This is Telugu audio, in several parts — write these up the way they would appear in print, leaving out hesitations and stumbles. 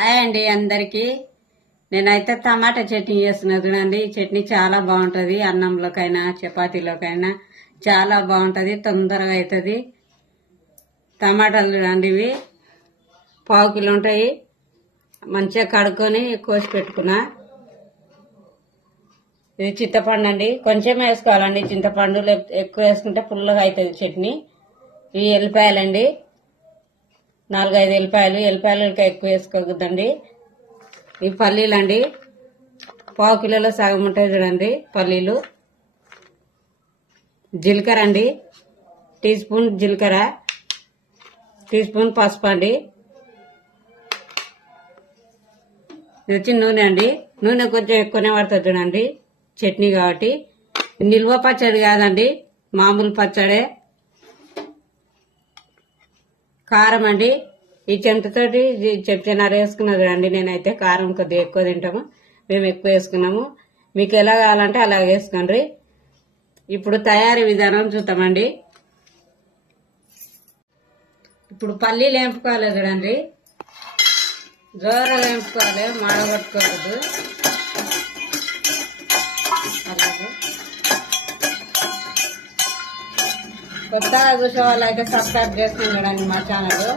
హాయ్ అండి అందరికి. నేనైతే టమాటా చట్నీ చేస్తున్నా చూడండి. ఈ చట్నీ చాలా బాగుంటుంది, అన్నంలోకైనా చపాతీలోకైనా చాలా బాగుంటుంది, తొందరగా అవుతుంది. టమాటాలు చూడండి, ఇవి పావు కిలో ఉంటాయి. మంచిగా కడుక్కొని కోసి పెట్టుకున్నా. ఇది చింతపండు అండి, కొంచెం వేసుకోవాలండి చింతపండు, ఎక్కువ వేసుకుంటే పుల్లగా అవుతుంది చట్నీ. ఇవి ఎల్లిపాయలండి, 4-5 ఎల్లిపాయలు ఇంకా ఎక్కువ వేసుకోకూడదండి. ఈ పల్లీలు అండి, పావు కిలోలో సగం ఉంటాయి చూడండి పల్లీలు. జీలకర్ర అండి, టీ స్పూన్ జీలకర్ర, టీ స్పూన్ పసుపు అండి. ఇది వచ్చి నూనె అండి, నూనె కొంచెం ఎక్కువనే పడుతుంది చూడండి చట్నీ కాబట్టి. నిల్వ పచ్చడి కాదండి, మామూలు పచ్చడే. కారం అండి, ఈ చెంచతోటి చెంచాన్నర వేసుకున్నా చూడండి. నేనైతే కారం కొద్దిగా ఎక్కువ తింటాము, మేము ఎక్కువ వేసుకున్నాము. మీకు ఎలా కావాలంటే అలా వేసుకోండి. ఇప్పుడు తయారీ విధానం చూద్దామండి. ఇప్పుడు పల్లీలు వేపుకోవాలి చూడండి, జోరగా వేపుకోవాలి, మాడగొట్టుకోవద్దు. అలాగే కొత్తగా చూసే వాళ్ళు అయితే సబ్స్క్రైబ్ చేసుకుని చూడండి మా ఛానల్.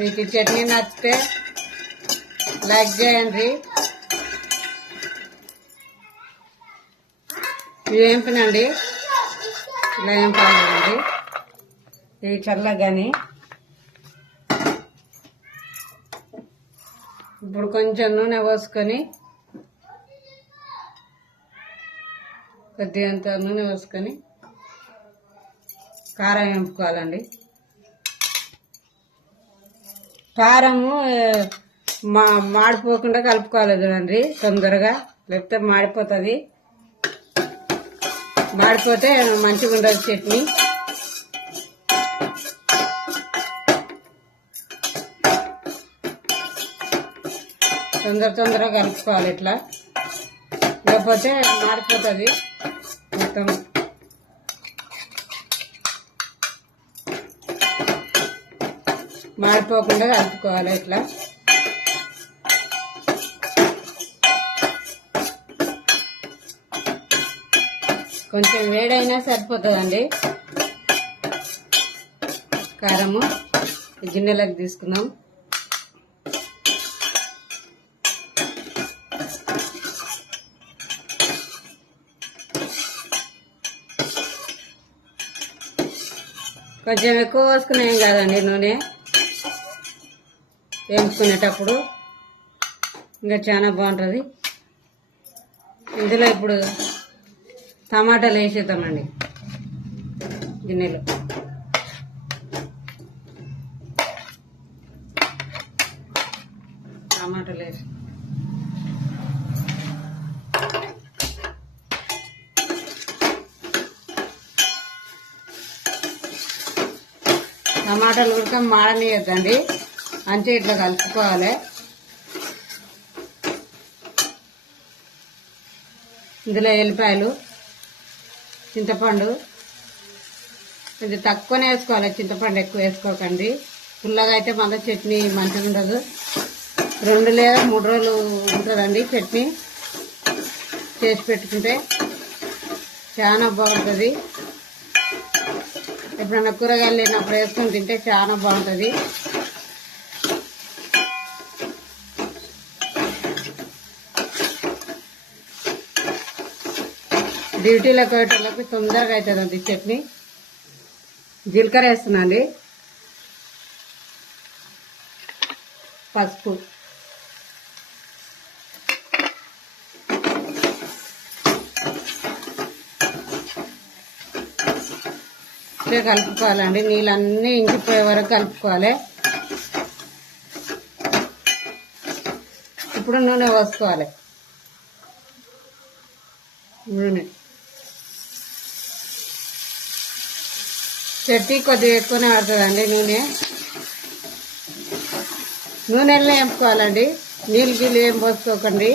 మీకు చట్నీ నచ్చితే లైక్ చేయండి. ఇది ఏంపినండి, ఇలా ఏంపాలండి. ఇది చల్లగాని ఇప్పుడు కొంచెం నూనె పోసుకొని, కొద్దిగంత నూనె పోసుకొని కారం వేపుకోవాలండి. కారము మాడిపోకుండా కలుపుకోవాలి చూడండి తొందరగా, లేకపోతే మాడిపోతుంది. మాడిపోతే మంచిగా ఉండదు చట్నీ. తొందరగా కలుపుకోవాలి ఇట్లా, లేకపోతే మాడిపోతుంది మొత్తం. మాడిపోకుండా కలుపుకోవాలి ఇట్లా. కొంచెం వేడైనా సరిపోతుందండి. కారము ఈ గిన్నెలకు తీసుకుందాం. కొంచెం ఎక్కువ పోసుకునేం కాదండి నూనె వేసుకునేటప్పుడు, ఇంకా చాలా బాగుంటుంది. ఇందులో ఇప్పుడు టమాటాలు వేసేద్దామండి గిన్నెలో. టమాటాలు వేసి టమాటాలు కూడా మాడనియద్దండి, మంచిగా ఇట్లా కలుపుకోవాలి. ఇందులో ఎల్లిపాయలు, చింతపండు కొంచెం తక్కువనే వేసుకోవాలి, చింతపండు ఎక్కువ వేసుకోకండి. పుల్లగా అయితే మళ్ళీ చట్నీ మంచిగా ఉండదు. 2 లేదా 3 రోజులు ఉంటుందండి చట్నీ చేసి పెట్టుకుంటే, చాలా బాగుంటుంది. ఎప్పుడన్నా కూరగాయలు లేనప్పుడు వేసుకొని తింటే చాలా బాగుంటుంది. డ్యూటీలకు పోయేటోళ్ళకి తొందరగా అవుతుందండి చట్నీ. జీలకర్ర వేస్తున్నాండి, పసుపు, కలుపుకోవాలండి. నీళ్ళన్నీ ఇంకిపోయే వరకు కలుపుకోవాలి. ఇప్పుడు నూనె పోసుకోవాలి. నూనె చట్నీ కొద్దిగా ఎక్కువనే పడుతుందండి. నూనెలో వేపుకోవాలండి. నీళ్ళు ఏం పోసుకోకండి.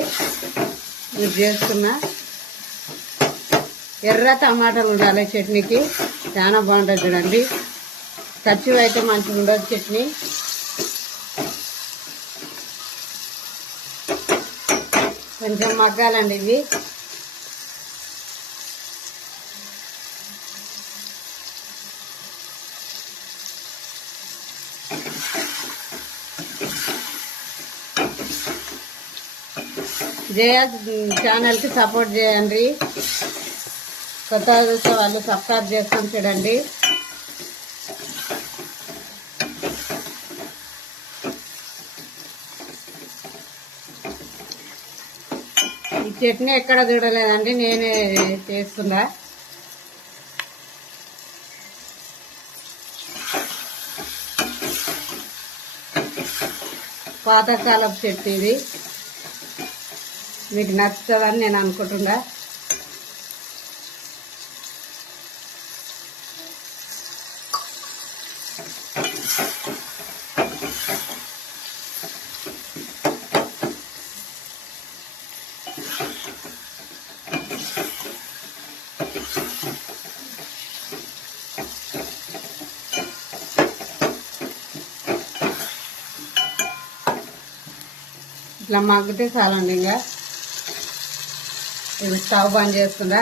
మీరు చేసుకున్న ఎర్ర టమాటాలు ఉండాలి చట్నీకి, చాలా బాగుంటుంది చూడండి. కచ్చివి అయితే మంచిగా ఉండదు చట్నీ. కొంచెం మగ్గాలండి ఇవి. జయ ఛానల్కి సపోర్ట్ చేయండి. కొత్తగా చూస్తే వాళ్ళు సబ్స్క్రైబ్ చేసుకొని చూడండి. ఈ చట్నీ ఎక్కడ చూడలేదండి, నేనే చేస్తున్నా. పాతకాలపు చట్నీ ఇది. మీకు నచ్చుతుందని నేను అనుకుంటున్నా. ఇట్లా మగ్గితే చాలండి. ఇంకా ఇది స్టవ్ బంద్ చేసుకుందా.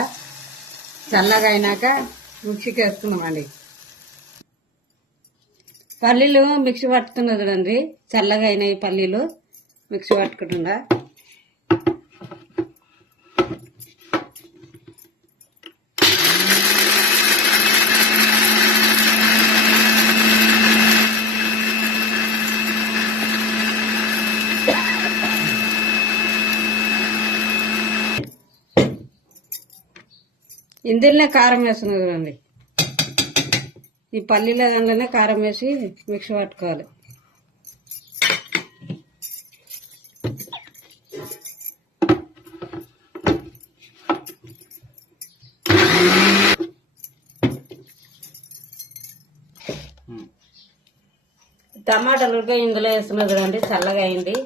చల్లగా అయినాక మిక్సీకి వేసుకున్నామండి. పల్లీలు మిక్సీ పట్టుకున్నా చూడండి. చల్లగా అయినాయి పల్లీలు, మిక్సీ పట్టుకుంటుందా. ఇందులోనే కారం వేస్తున్నాం చూడండి. ఈ పల్లీల దాంట్లోనే కారం వేసి మిక్సీ పట్టుకోవాలి. టమాటాలు కూడా ఇందులో వేస్తున్నా చూడండి. చల్లగా అయింది.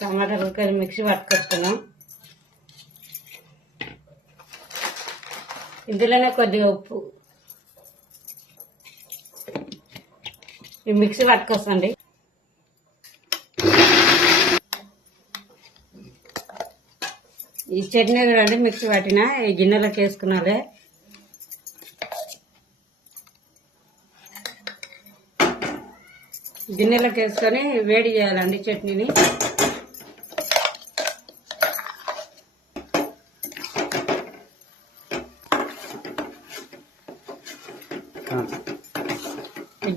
టమాటాలు ఉడకని మిక్సీ పట్టుకొస్తున్నాం. ఇందులోనే కొద్దిగా ఉప్పు మిక్సీ పట్టుకొస్తండి. ఈ చట్నీ చూడండి మిక్సీ పట్టిన ఈ గిన్నెలోకి వేసుకున్నాలే. గిన్నెలోకి వేసుకొని వేడి చేయాలండి చట్నీని.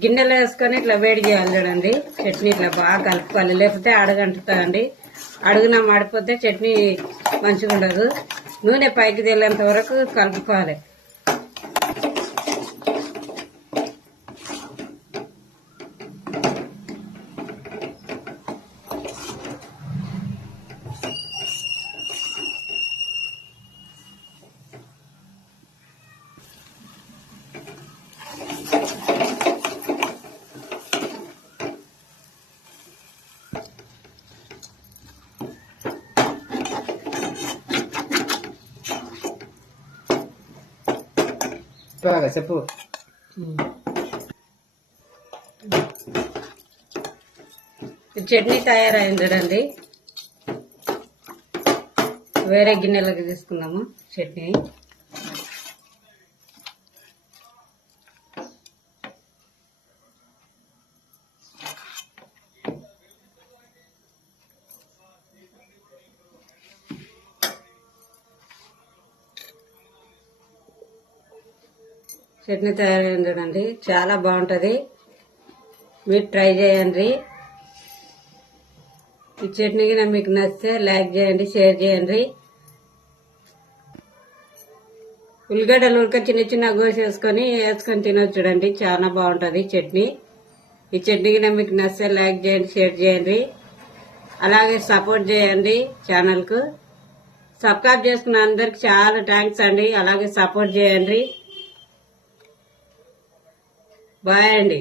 గిన్నెలో వేసుకొని ఇట్లా వేడి చేయాలి చూడండి. చట్నీ ఇట్లా బాగా కలుపుకోవాలి, లేకపోతే అడుగంటుతుందండి. అడుగున మాడిపోతే చట్నీ మంచిగా ఉండదు. నూనె పైకి తేలేంత వరకు కలుపుకోవాలి. చెప్పు. చట్నీ తయారైంది చూడండి. వేరే గిన్నెలోకి తీసుకున్నాము చట్నీ. చట్నీ తయారైంది చూడండి. చాలా బాగుంటుంది. మీరు ట్రై చేయండి. ఈ చట్నీ మీకు నచ్చితే లైక్ చేయండి, షేర్ చేయండి. ఉల్లిగడ్డలు చిన్న చిన్న వేసుకొని తినొచ్చు చూడండి. చాలా బాగుంటుంది చట్నీ. ఈ చట్నీ గిన మీకు నచ్చితే లైక్ చేయండి, షేర్ చేయండి, అలాగే సపోర్ట్ చేయండి. ఛానల్కు సబ్స్క్రైబ్ చేసుకున్న అందరికి చాలా థ్యాంక్స్ అండి. అలాగే సపోర్ట్ చేయండి. బాయ్ అండి.